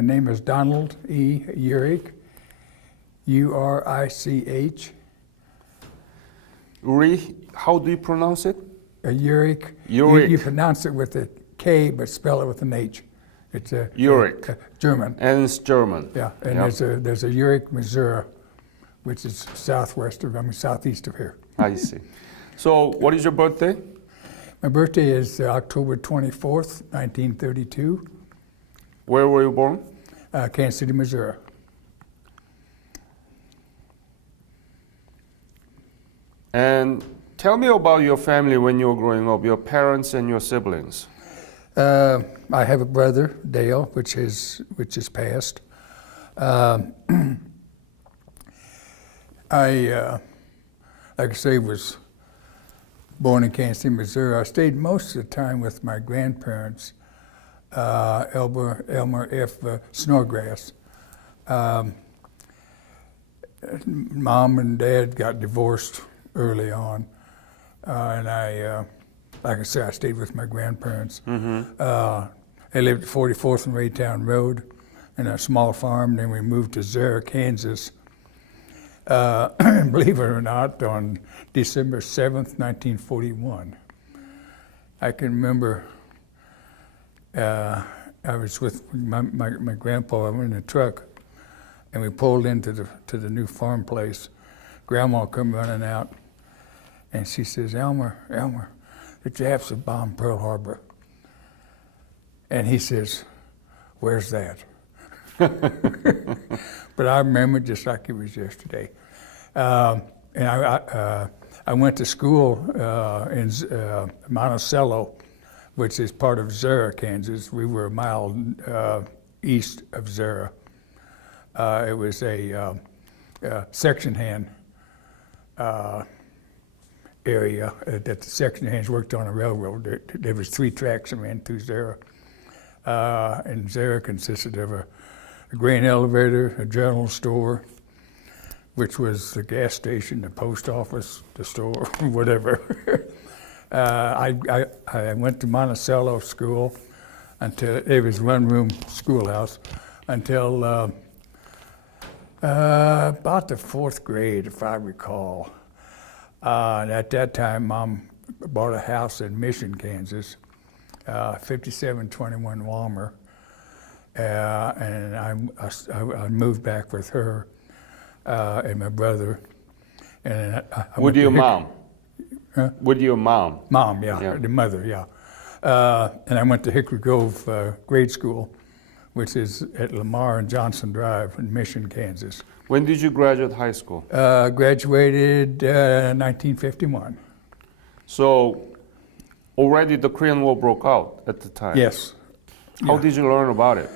My name is Donald E. Urich, U-R-I-C-H. Urich, how do you pronounce it? Urich. Urich. You pronounce it with a K, but spell it with an H. It's a Urich. German. And it's German. Yeah, and Yep. there's a Urich, Missouri, which is southeast of here. I see. So, what is your birthday? My birthday is October 24th, 1932, Where were you born? Kansas City, Missouri. And tell me about your family when you were growing up, your parents and your siblings. I have a brother, Dale, which is passed. I, like I say, was born in Kansas City, Missouri. I stayed most of the time with my grandparents, Elmer F. Snodgrass. Mom and Dad got divorced early on, and like I said, I stayed with my grandparents. They lived at 44th and Raytown Road in a small farm. Then we moved to Zara, Kansas. Believe it or not, on December 7th, 1941. I can remember I was with my grandpa. We were in a truck, and we pulled into the new farm place. Grandma come running out, and she says, Elmer, the Japs have bombed Pearl Harbor. And he says, where's that? But I remember just like it was yesterday. And I went to school in Monticello, which is part of Zara, Kansas. We were a mile east of Zara. It was a section hand area that the section hands worked on a railroad. There was 3 tracks that ran through Zara. And Zara consisted of a grain elevator, a general store, which was the gas station, the post office, the store, whatever. I went to Monticello school until it was one-room schoolhouse until about the 4th grade, if I recall. And at that time, Mom bought a house in Mission, Kansas, 5721 Walmer, and I moved back with her and my brother. And With your mom? Huh? With your mom? Mom, yeah, the mother, yeah. And I went to Hickory Grove grade school, which is at Lamar and Johnson Drive in Mission, Kansas. When did you graduate high school? Graduated 1951. So, already the Korean War broke out at the time? Yes. How did you learn about it?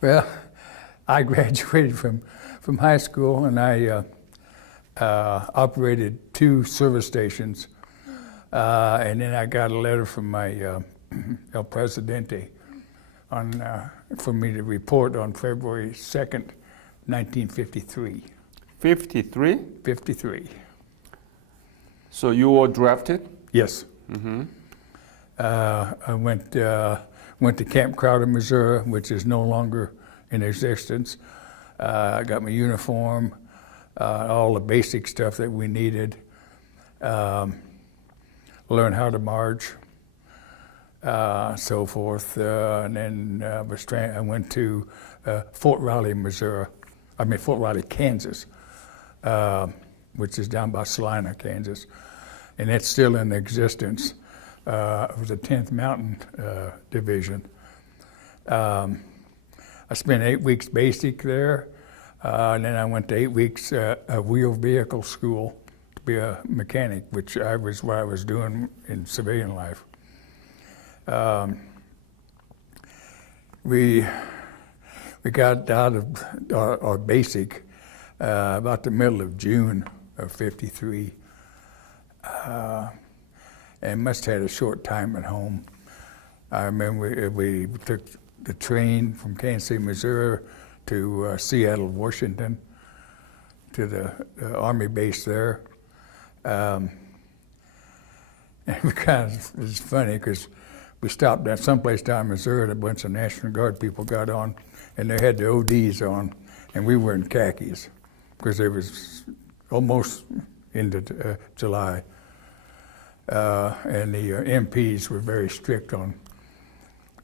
Well, I graduated from high school, and I operated 2 service stations, and then I got a letter from my El Presidente for me to report on February 2nd, 1953. 53? 53. So you were drafted? Yes. I went to Camp Crowder, Missouri, which is no longer in existence. I got my uniform, all the basic stuff that we needed. Learned how to march, so forth. And then I went to Fort Riley, Fort Riley, Kansas, which is down by Salina, Kansas. And it's still in existence. It was the 10th Mountain Division. I spent 8 weeks basic there, and then I went to 8 weeks wheel vehicle school to be a mechanic, which was what I was doing in civilian life. We got out of our basic about the middle of June of '53. And must have had a short time at home. I remember we took the train from Kansas City, Missouri to Seattle, Washington, to the Army base there. And it was funny because we stopped at someplace down in Missouri. A bunch of National Guard people got on, and they had their ODs on, and we were in khakis because it was almost into July. And the MPs were very strict on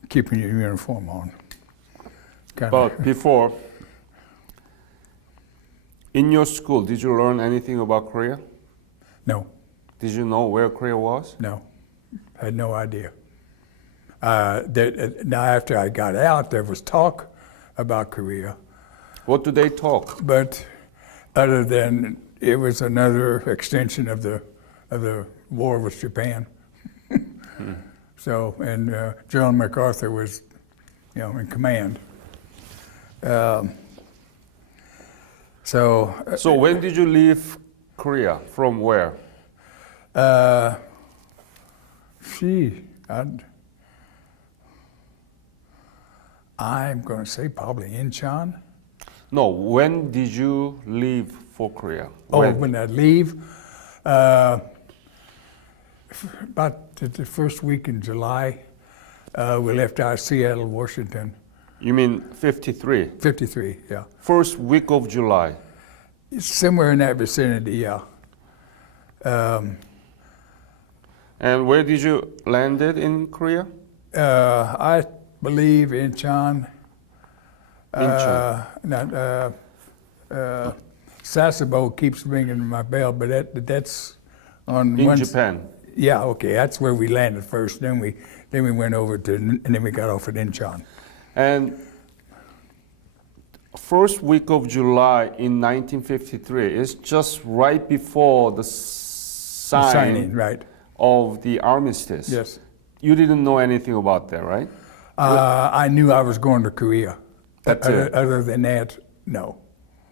keeping your uniform on. But before, in your school, did you learn anything about Korea? No, Did you know where Korea was? no, I had no idea. Now, after I got out, there was talk about Korea, What do they talk? but other than it was another extension of the war with Japan. So, and General MacArthur was, in command. So when did you leave Korea? From where? I'm going to say probably Incheon. No, when did you leave for Korea? When I leave, about the first week in July, we left out of Seattle, Washington. You mean 53? 53, yeah. First week of July. Somewhere in that vicinity, yeah. And where did you landed in Korea? I believe Incheon. Incheon. Sasebo keeps ringing my bell, but that's on In Japan. Yeah, okay, that's where we landed first. Then we went over to, and then we got off at Incheon. And first week of July in 1953 is just right before the Signing, right? of the armistice. Yes. You didn't know anything about that, right? I knew I was going to Korea. That's it. Other than that, no.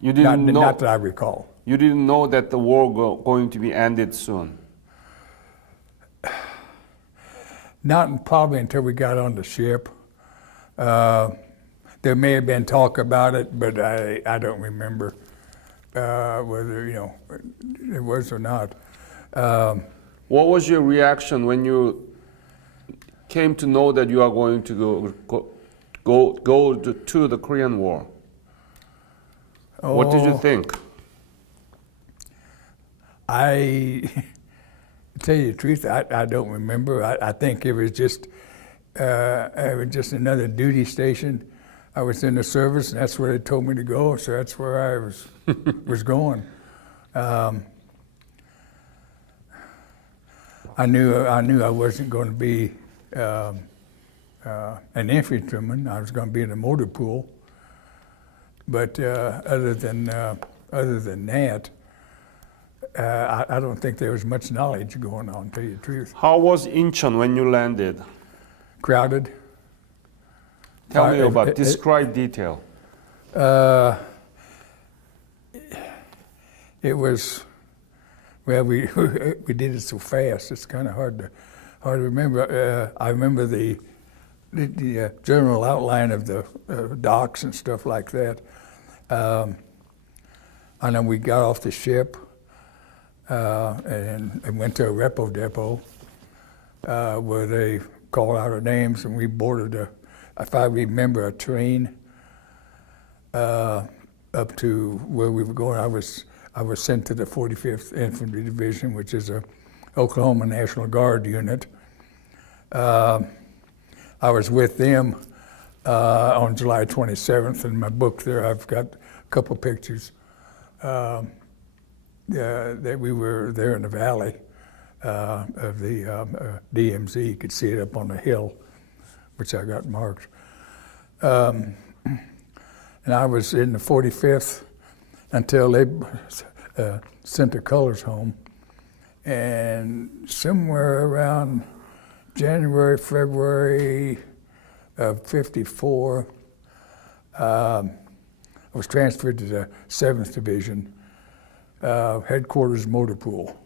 You didn't know. Not that I recall. You didn't know that the war going to be ended soon. Not probably until we got on the ship. There may have been talk about it, but I don't remember whether it was or not. What was your reaction when you came to know that you are going to go to the Korean War? What did you think? To tell you the truth, I don't remember. I think it was just another duty station. I was in the service, and that's where they told me to go, so that's where I was going. I knew I wasn't going to be an infantryman. I was going to be in a motor pool. But other than that, I don't think there was much knowledge going on, to tell you the truth. How was Incheon when you landed? Crowded. Tell me about, describe detail. It was, well, we did it so fast. It's kind of hard to remember. I remember the general outline of the docks and stuff like that. And then we got off the ship and went to a repo depot where they called out our names, and we boarded if I remember, a train up to where we were going. I was sent to the 45th Infantry Division, which is a Oklahoma National Guard unit. I was with them on July 27th. In my book there, I've got a couple pictures that we were there in the valley of the DMZ. You could see it up on the hill, which I got marked. And I was in the 45th until they sent the colors home. And somewhere around January, February of '54, I was transferred to the 7th Division, headquarters motor pool,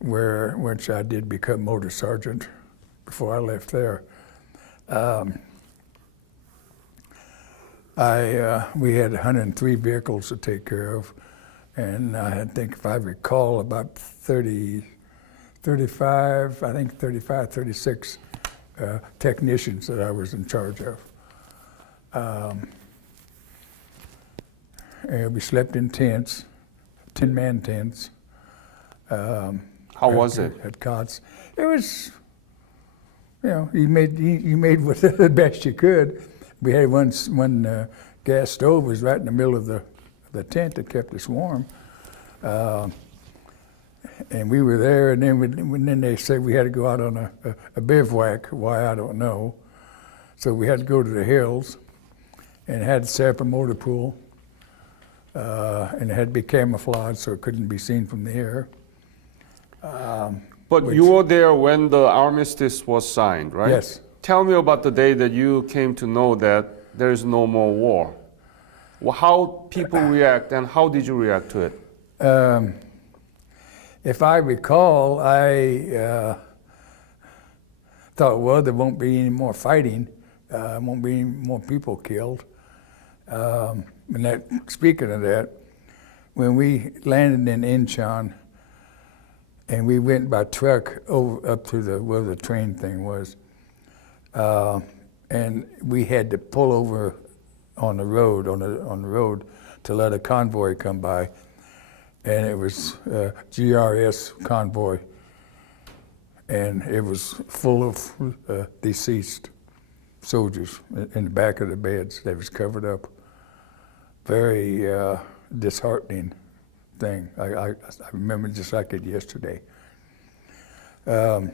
which I did become motor sergeant before I left there. We had 103 vehicles to take care of, and I think, if I recall, about 36 technicians that I was in charge of. And we slept in tents, 10-man tents. How was it? Had cots. It was, you know, you made what the best you could. We had one gas stove was right in the middle of the tent that kept us warm. And we were there, and then they said we had to go out on a bivouac. Why, I don't know. So we had to go to the hills, and had to set up a motor pool, and it had to be camouflaged so it couldn't be seen from the air. But you were there when the armistice was signed, right? Yes. Tell me about the day that you came to know that there is no more war. How people react, and how did you react to it? If I recall, I thought, well, there won't be any more fighting. Won't be any more people killed. Speaking of that, when we landed in Incheon, and we went by truck up to where the train thing was, and we had to pull over on the road to let a convoy come by, and it was GRS convoy, and it was full of deceased soldiers in the back of the beds. They was covered up. Very disheartening thing. I remember just like it yesterday. Let's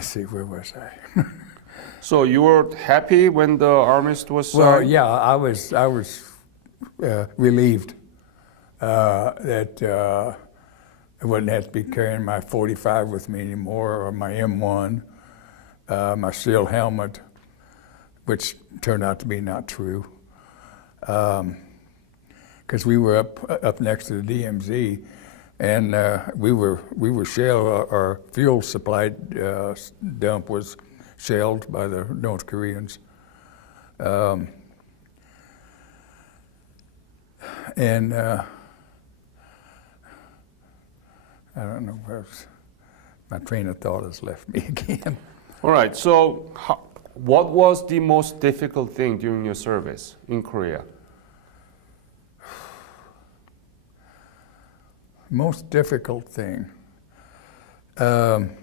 see, where was I? So you were happy when the armistice was signed? Well, yeah, I was relieved that I wouldn't have to be carrying my .45 with me anymore, or my M1, my steel helmet, which turned out to be not true, because we were up next to the DMZ, and we were shelled. Our fuel supply dump was shelled by the North Koreans, and I don't know where my train of thought has left me again. All right, so what was the most difficult thing during your service in Korea? Most difficult thing. I'm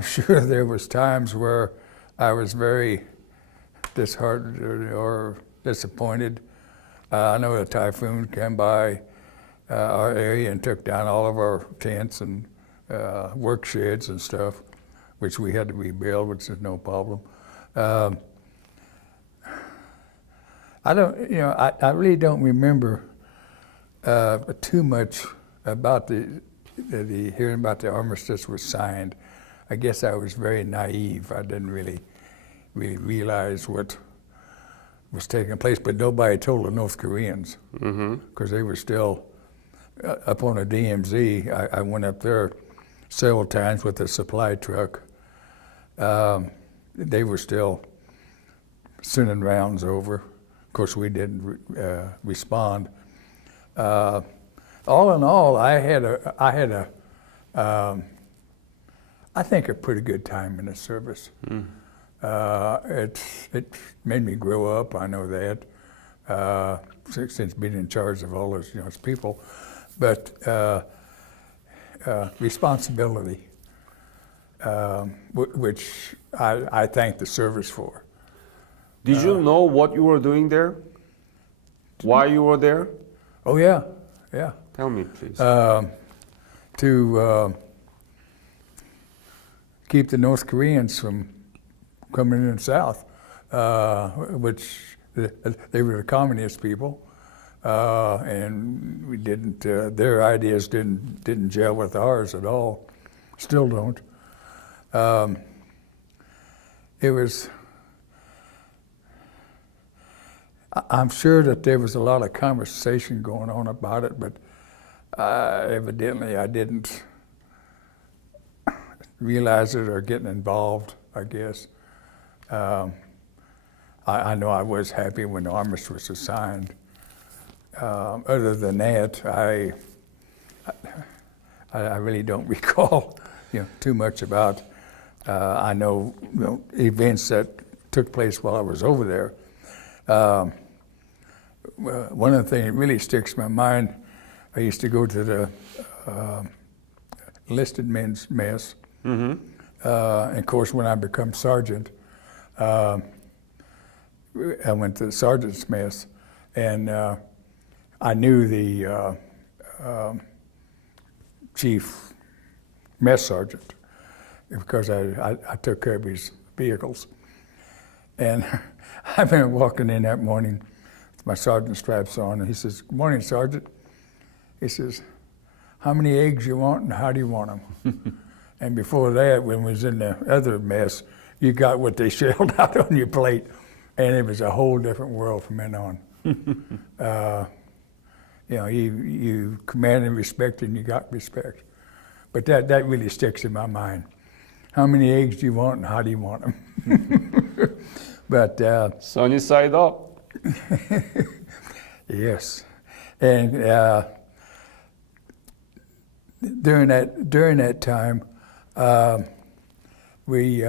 sure there was times where I was very disheartened or disappointed. I know a typhoon came by our area and took down all of our tents and work sheds and stuff, which we had to rebuild, which is no problem. I really don't remember too much about the hearing about the armistice was signed. I guess I was very naive. I didn't really realize what was taking place, but nobody told the North Koreans, because they were still up on the DMZ. I went up there several times with a supply truck. They were still sending rounds over. Of course, we didn't respond. All in all, I had I think a pretty good time in the service. It made me grow up. I know that since being in charge of all those people, but responsibility, which I thank the service for. Did you know what you were doing there? Why you were there? Oh yeah. Tell me, please. To keep the North Koreans from coming in the South, which they were the communist people, and we didn't. Their ideas didn't gel with ours at all. Still don't. It was. I'm sure that there was a lot of conversation going on about it, but evidently I didn't realize it or get involved, I guess. I know I was happy when the armistice was signed. Other than that, I really don't recall, too much about. I know, events that took place while I was over there. One of the things that really sticks in my mind, I used to go to the enlisted men's mess. And of course, when I become sergeant, I went to the sergeant's mess, and I knew the chief mess sergeant because I took care of his vehicles. And I remember walking in that morning with my sergeant stripes on, and he says, "Good morning, Sergeant." He says, "How many eggs you want and how do you want them?" And before that, when we was in the other mess, you got what they shelled out on your plate, and it was a whole different world from then on. You commanded respect and you got respect. But that really sticks in my mind. How many eggs do you want and how do you want them? But Sunny side up. yes, and during that time, we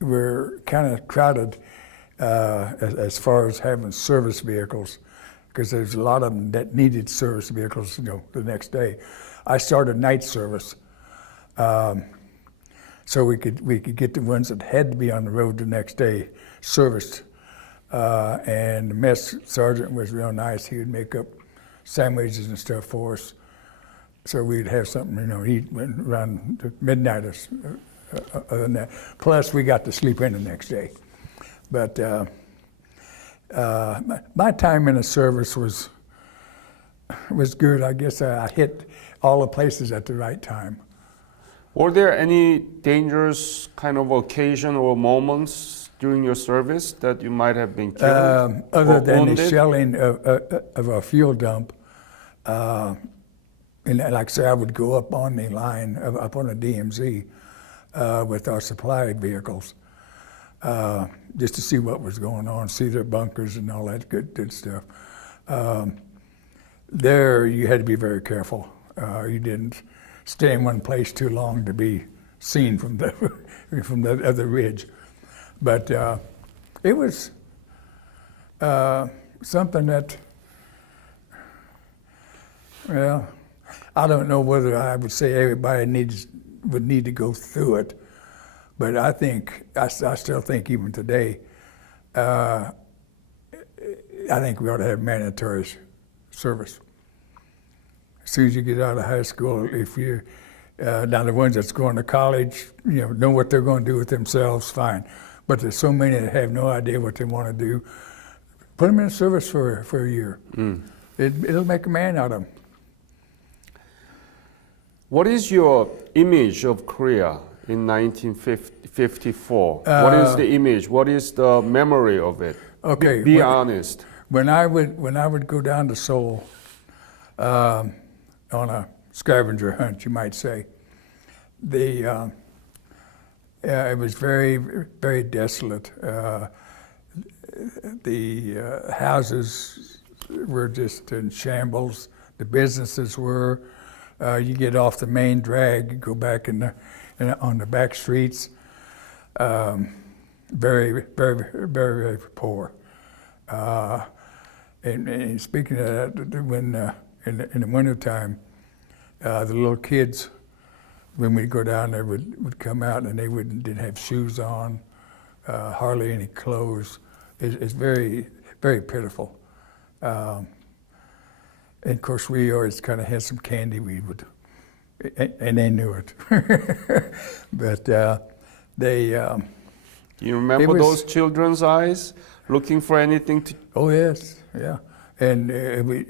were kind of crowded as far as having service vehicles, because there's a lot of them that needed service vehicles, the next day. I started night service, so we could get the ones that had to be on the road the next day serviced. And the mess sergeant was real nice. He would make up sandwiches and stuff for us, so we'd have something, eat around midnight. Other than that, plus we got to sleep in the next day. But my time in the service was good. I guess I hit all the places at the right time. Were there any dangerous kind of occasion or moments during your service that you might have been killed Other or than wounded? the shelling of a fuel dump, and like I say, I would go up on the line, up on the DMZ with our supply vehicles, just to see what was going on, see their bunkers and all that good stuff. There, you had to be very careful. You didn't stay in one place too long to be seen from the from the other ridge. But it was something that, well, I don't know whether I would say everybody would need to go through it, but I still think even today, I think we ought to have mandatory service. As soon as you get out of high school, if you now the ones that's going to college, know what they're going to do with themselves, fine. But there's so many that have no idea what they want to do. Put them in service for a year. It'll make a man out of them. What is your image of Korea in 1954? What is the image? What is the memory of it? Okay, Be honest. When I would go down to Seoul on a scavenger hunt, you might say, it was very, very desolate. The houses were just in shambles. The businesses were. You get off the main drag, go back on the back streets. Very, very, very, very poor. And speaking of that, when in the wintertime, the little kids, when we go down there, would come out and they didn't have shoes on, hardly any clothes. It's very, very pitiful. And of course, we always kind of had some candy and they knew it. But they. Do you remember those children's eyes looking for anything to? Oh yes, yeah. And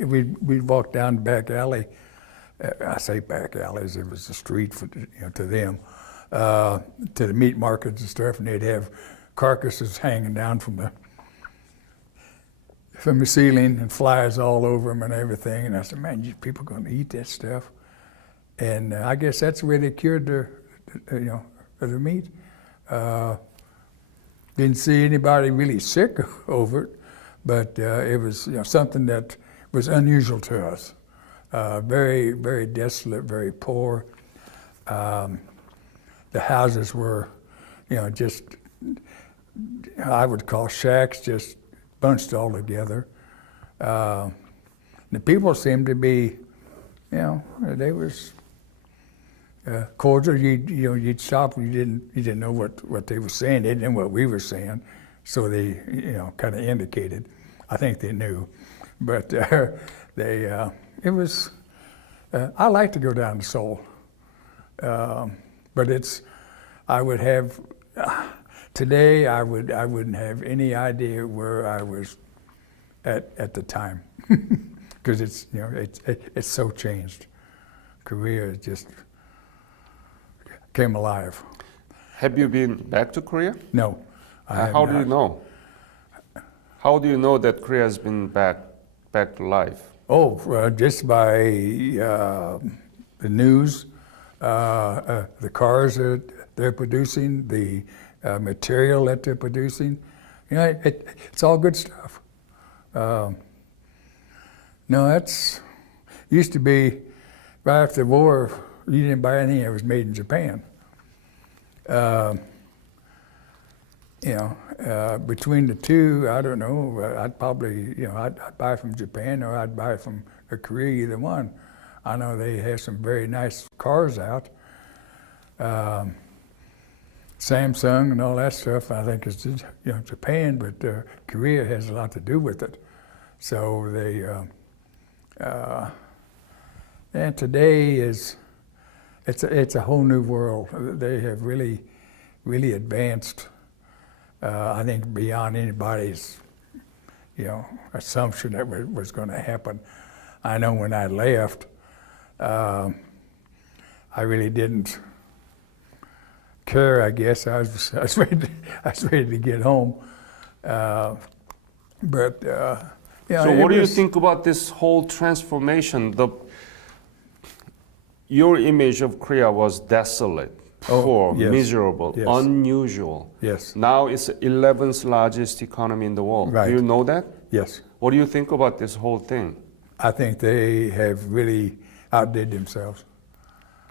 we'd walk down the back alley. I say back alleys, it was the street to them, to the meat markets and stuff, and they'd have carcasses hanging down from the ceiling and flies all over them and everything. And I said, man, you people going to eat that stuff? And I guess that's the way they cured their meat. Didn't see anybody really sick over it, but it was something that was unusual to us. very, very desolate, very poor. The houses were, just, I would call shacks, just bunched all together. The people seemed to be, they was cordial. You'd stop. You didn't know what they were saying. They didn't know what we were saying, so they, kind of indicated. I think they knew, but it was. I like to go down to Seoul, but I would have. Today, I wouldn't have any idea where I was at the time, because it's so changed. Korea just came alive. Have you been back to Korea? No. I have How do you not. know? How do you know that Korea has been back to life? Oh, just by the news, the cars that they're producing, the material that they're producing. It's all good stuff. No, used to be right after the war, you didn't buy anything that was made in Japan. Between the two, I don't know, I'd probably, I'd buy from Japan or I'd buy from Korea, either one. I know they have some very nice cars out. Samsung and all that stuff, I think it's, Japan, but Korea has a lot to do with it. So and today it's a whole new world. They have really, really advanced, I think, beyond anybody's, assumption that was going to happen. I know when I left, I really didn't care. I guess I was ready to get home, but. So what do you think about this whole transformation? Your image of Korea was desolate, poor, yes, miserable, yes. unusual. Yes. Now it's the 11th largest economy in the world. Right. Do you know that? Yes. What do you think about this whole thing? I think they have really outdid themselves.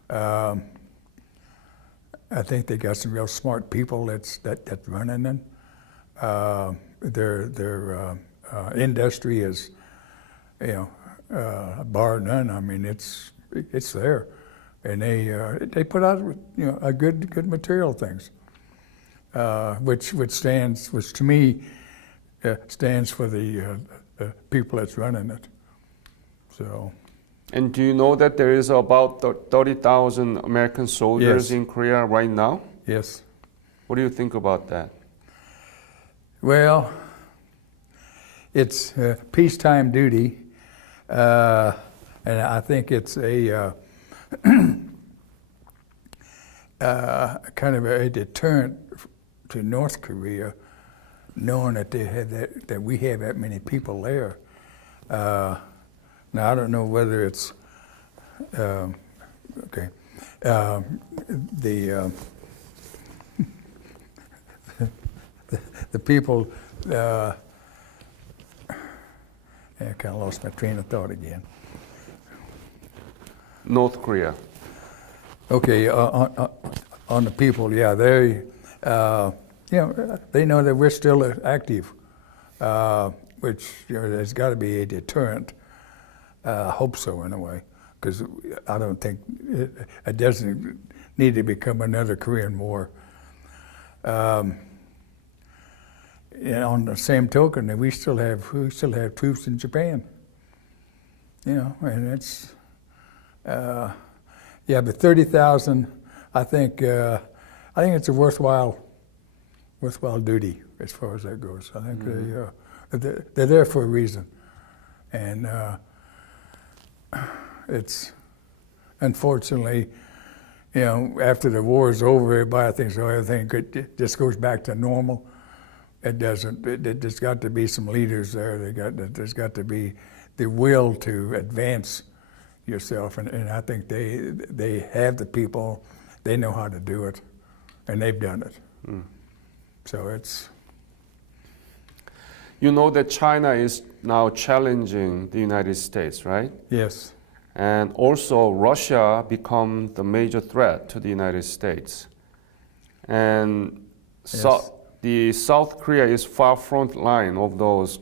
I think they got some real smart people that's running them. Their industry is, bar none. I mean, it's there, and they put out a good material things, which to me stands for the people that's running it. So. And do you know that there is about 30,000 American soldiers Yes. in Korea right now? Yes. What do you think about that? Well, it's peacetime duty, and I think it's a kind of a deterrent to North Korea, knowing that that we have that many people there. Now I don't know whether it's okay. The people. I kind of lost my train of thought again. North Korea. Okay, on the people, yeah, they know that we're still active, which there's got to be a deterrent. Hope so, in a way, because I don't think it doesn't need to become another Korean War. On the same token, we still have troops in Japan. And it's but 30,000. I think it's a worthwhile duty as far as that goes. I think they're there for a reason, and it's unfortunately, after the war is over, everybody thinks everything just goes back to normal. It doesn't. There's got to be some leaders there. There's got to be the will to advance yourself, and I think they have the people. They know how to do it, and they've done it. So it's. You know that China is now challenging the United States, right? Yes. And also Russia become the major threat to the United States. And Yes. the South Korea is far front line of those.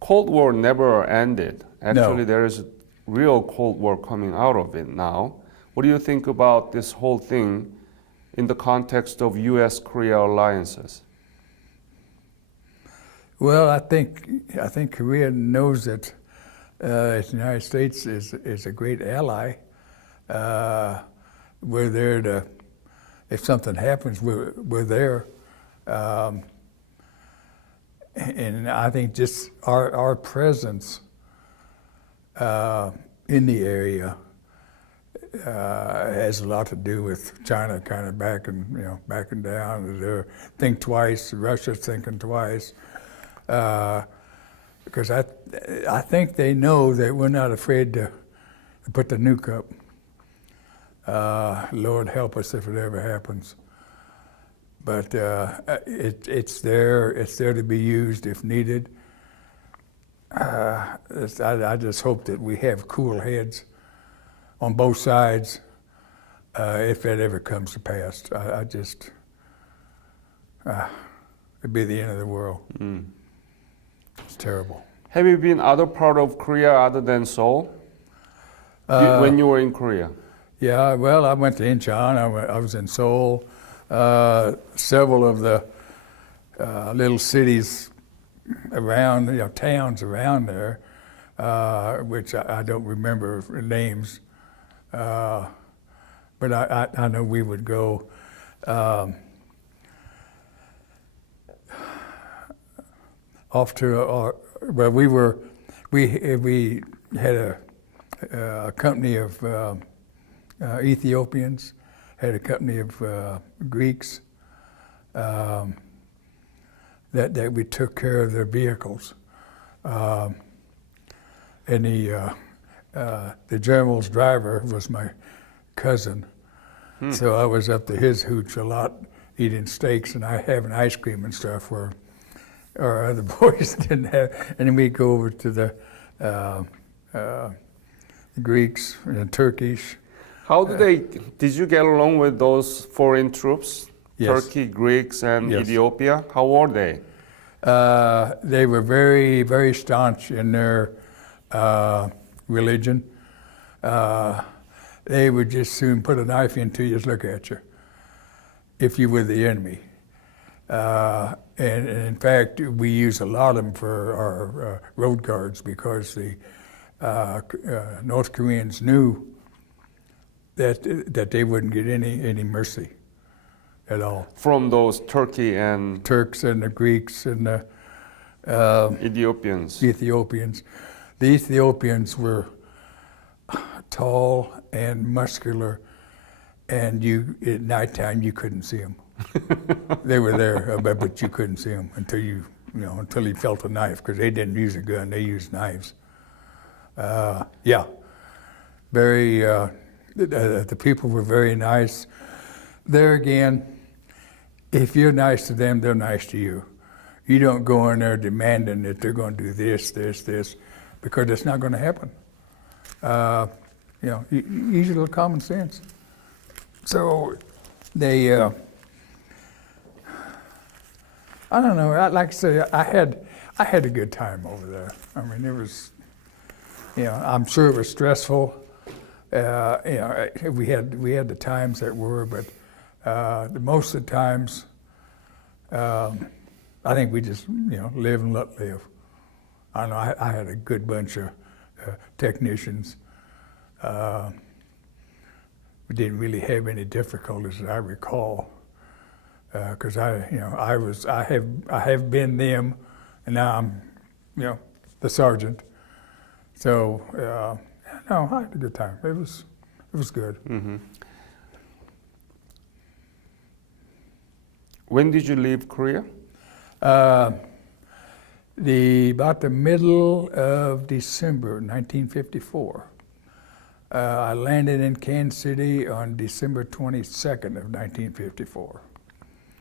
Cold War never ended. Actually, No. there is a real Cold War coming out of it now. What do you think about this whole thing in the context of U.S.-Korea alliances? Well, I think Korea knows that the United States is a great ally. We're there to, if something happens, we're there. And I think just our presence in the area has a lot to do with China kind of backing down. They think twice. Russia's thinking twice. Because I think they know that we're not afraid to put the nuke up. Lord help us if it ever happens. But it's there to be used if needed. I just hope that we have cool heads on both sides if that ever comes to pass. It'd be the end of the world. Mm. It's terrible. Have you been other part of Korea other than Seoul when you were in Korea? Yeah, well, I went to Incheon. I was in Seoul. Several of the little cities around, towns around there, which I don't remember names, but I know we would go. Off to well, we had a company of Ethiopians, had a company of Greeks that we took care of their vehicles, and the general's driver was my cousin, so I was up to his hooch a lot, eating steaks and having ice cream and stuff where our other boys didn't have, and then we'd go over to the Greeks and Turkish. How did you get along with those foreign troops? Yes. Turkey, Greeks, and Yes. Ethiopia? How were they? They were very, very staunch in their religion. They would just soon put a knife into you, just look at you, if you were the enemy. And in fact, we use a lot of them for our road guards because the North Koreans knew that they wouldn't get any mercy at all. From those Turkey and Turks and the Greeks and the Ethiopians. Ethiopians. The Ethiopians were tall and muscular, and at nighttime you couldn't see them. They were there, but you couldn't see them until you felt a knife, because they didn't use a gun; they used knives. Yeah, very. The people were very nice. There again, if you're nice to them, they're nice to you. You don't go in there demanding that they're going to do this, because it's not going to happen. Use a little common sense. So they, I don't know. Like I said, I had a good time over there. I mean, it was, I'm sure it was stressful. We had the times that were, but most of the times, I think we just live and let live. I know I had a good bunch of technicians. We didn't really have any difficulties that I recall, because I have been them, and now I'm the sergeant. So no, I had a good time. It was good. Mm-hmm. When did you leave Korea? About the middle of December 1954. I landed in Kansas City on December 22nd of 1954.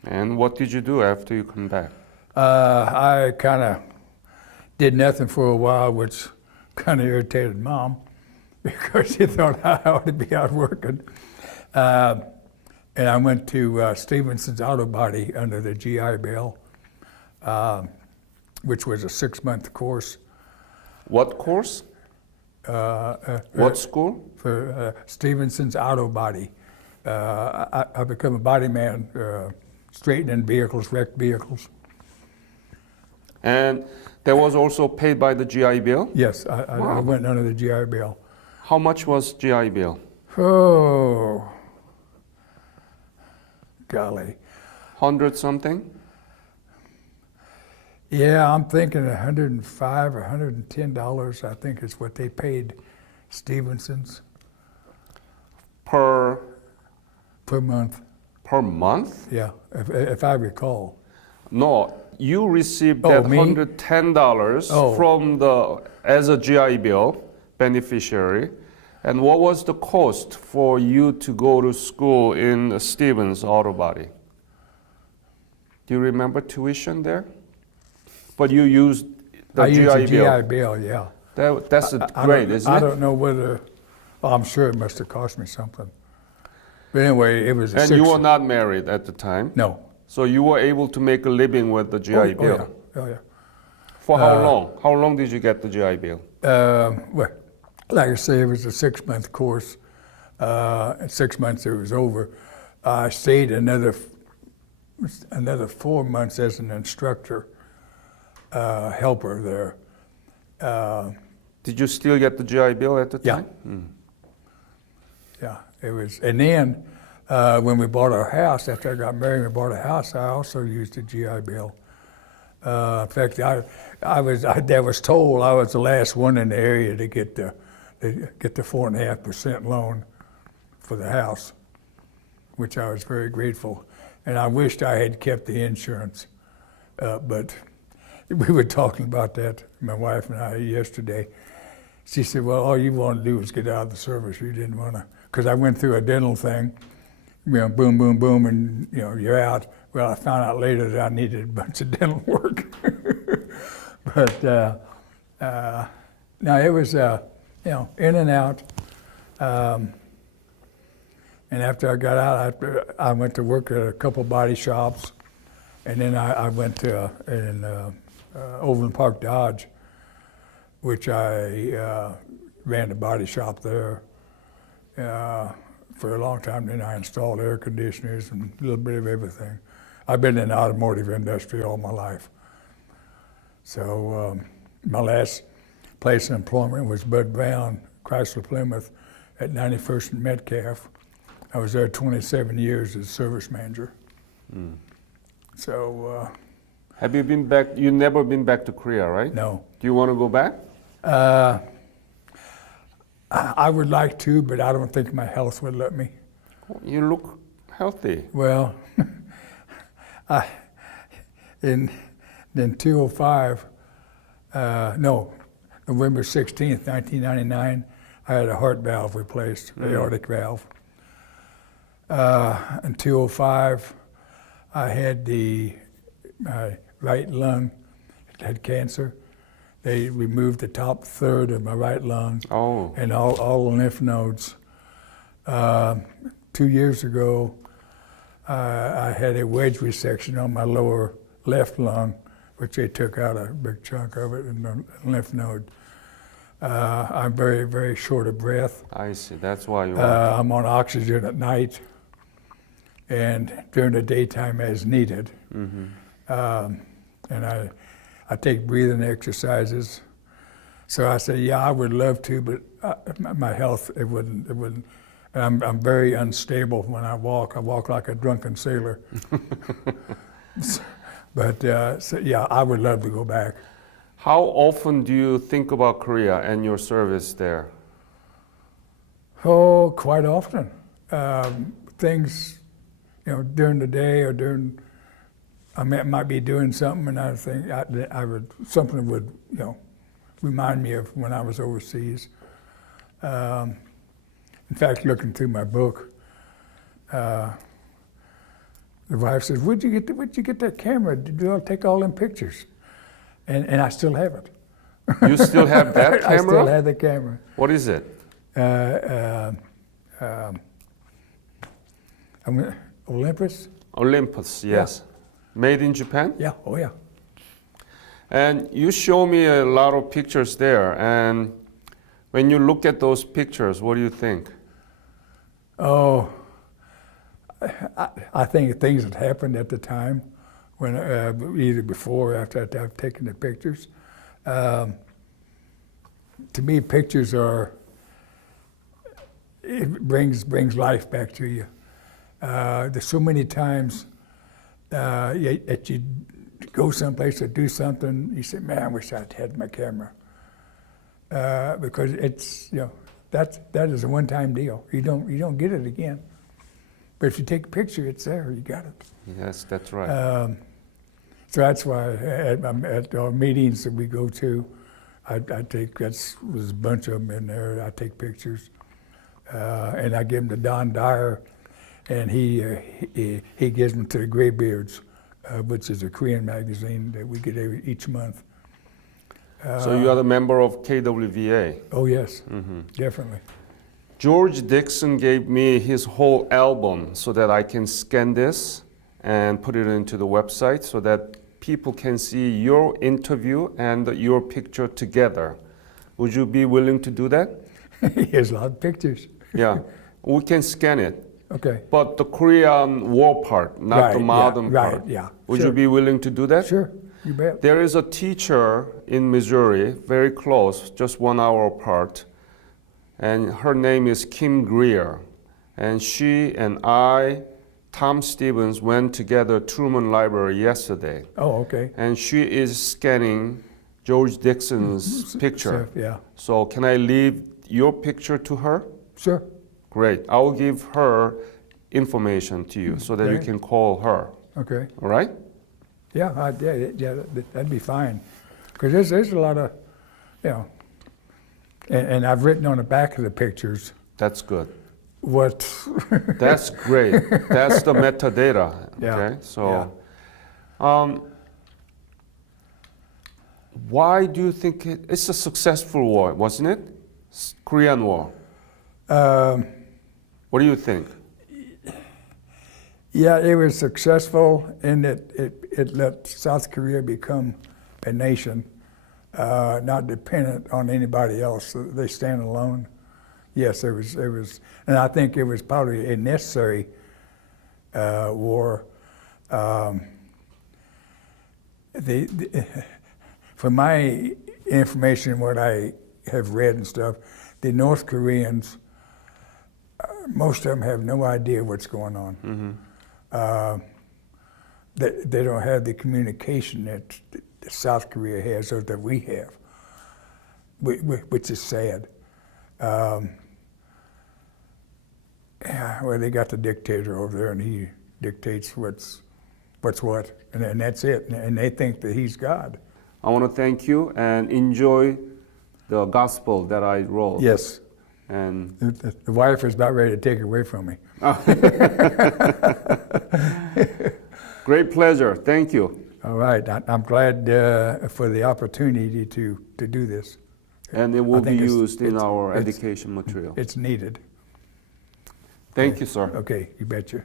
And what did you do after you come back? I kind of did nothing for a while, which kind of irritated Mom. because he thought I ought to be out working. And I went to Stevenson's Auto Body under the GI Bill, which was a 6-month course. What course? What school? For Stevenson's Auto Body. I become a body man, straightening vehicles, wrecked vehicles. And that was also paid by the GI Bill? Yes, I went under the GI Bill. How much was GI Bill? Oh, golly. 100 something? Yeah, I'm thinking $105 or $110, I think is what they paid Stevenson's Per month. per month? Yeah, if I recall. No, you received Oh, that me? $110 Oh. from the as a GI Bill beneficiary. And what was the cost for you to go to school in Stevens Auto Body? Do you remember tuition there? But you used the I GI used the Bill. GI Bill, yeah. That's I great, don't- isn't I it? don't know whether, well, I'm sure it must have cost me something. But anyway, it was a And you were not married at the time, No. so you were able to make a living with the GI Oh, Bill. yeah. Oh, yeah. For how long? How long did you get the GI Bill? Well, like I say, it was a 6-month course. In 6 months it was over. I stayed another 4 months as an instructor, helper there. Did you still get the GI Bill at the Yeah. time? Yeah, it was. And then when we bought our house, after I got married, we bought a house. I also used the GI Bill. In fact, I was told I was the last one in the area to get the 4.5% loan for the house, which I was very grateful. And I wished I had kept the insurance, but we were talking about that, my wife and I, yesterday. She said, well, all you want to do is get out of the service. You didn't want to, because I went through a dental thing, boom, boom, boom, and you're out. Well, I found out later that I needed a bunch of dental work. But no, it was, in and out. And after I got out, I went to work at a couple body shops, and then I went to Overland Park Dodge, which I ran the body shop there for a long time. Then I installed air conditioners and a little bit of everything. I've been in the automotive industry all my life. So my last place of employment was Bud Brown, Chrysler Plymouth, at 91st and Metcalf. I was there 27 years as service manager. So Have you been back? You never been back to Korea, right? no. Do you want to go back? I would like to, but I don't think my health would let me. You look healthy. Well, in 2005, November 16th, 1999, I had a heart valve replaced, aortic valve. In 2005, I had my right lung had cancer. They removed the top third of my right lung and all the lymph nodes. 2 years ago, I had a wedge resection on my lower left lung, which they took out a big chunk of it in the lymph node. I'm very, very short of breath. I see. That's why you are. I'm on oxygen at night and during the daytime as needed. And I take breathing exercises. So I said, yeah, I would love to, but my health, it wouldn't. And I'm very unstable when I walk. I walk like a drunken sailor. But so, yeah, I would love to go back. How often do you think about Korea and your service there? Oh, quite often. Things, during the day or I might be doing something, and I think something would, remind me of when I was overseas. In fact, looking through my book, the wife says, "Where'd you get that camera? Did you take all them pictures?" And I still have it. You still have that camera? I still have the camera. What is it? Olympus? Olympus, yes. Made in Japan? Yeah, oh yeah. And you show me a lot of pictures there. And when you look at those pictures, what do you think? Oh, I think things that happened at the time, when either before or after I've taken the pictures. To me, pictures are, it brings life back to you. There's so many times that you go someplace or do something, you say, man, I wish I'd had my camera. Because it's, that is a one-time deal. You don't get it again. But if you take a picture, it's there. You got it. Yes, that's right. So that's why at our meetings that we go to, I take, there's a bunch of them in there. I take pictures, and I give them to Don Dyer, and he gives them to the Graybeards, which is a Korean magazine that we get each month. So you are a member of KWVA? Oh yes, definitely. George Dixon gave me his whole album so that I can scan this and put it into the website so that people can see your interview and your picture together. Would you be willing to do that? He has a lot of pictures. Yeah, we can scan it. Okay. But the Korean War part, not the modern part. Right, yeah. Would Sure. you be willing to do that? Sure, you bet. There is a teacher in Missouri, very close, just 1 hour apart, and her name is Kim Greer. And she and I, Tom Stevens, went together to Truman Library yesterday. Oh, okay. And she is scanning George Dixon's picture. Yeah, So can I leave your picture to her? sure. Great. I will give her information to you so that you Okay. can call her. Okay. All right? Yeah, that'd be fine. Because there's a lot of, and I've written on the back of the pictures That's good. what. That's great. That's the metadata. Yeah, Okay. So, why do you think it's a successful war, wasn't it? Korean War. What do you think? Yeah, it was successful in that it let South Korea become a nation, not dependent on anybody else. They stand alone. Yes, it was, and I think it was probably a necessary war. From my information, what I have read and stuff, the North Koreans, most of them have no idea what's going on. They don't have the communication that South Korea has or that we have, which is sad. Well, they got the dictator over there, and he dictates what's what, and that's it. And they think that he's God. I want to thank you and enjoy the gospel that I wrote. Yes. And The wife is about ready to take it away from me. great pleasure. Thank you. All right. I'm glad for the opportunity to do this. And it will be think used in our it's- education material. It's needed. Thank you, sir. Okay, you betcha.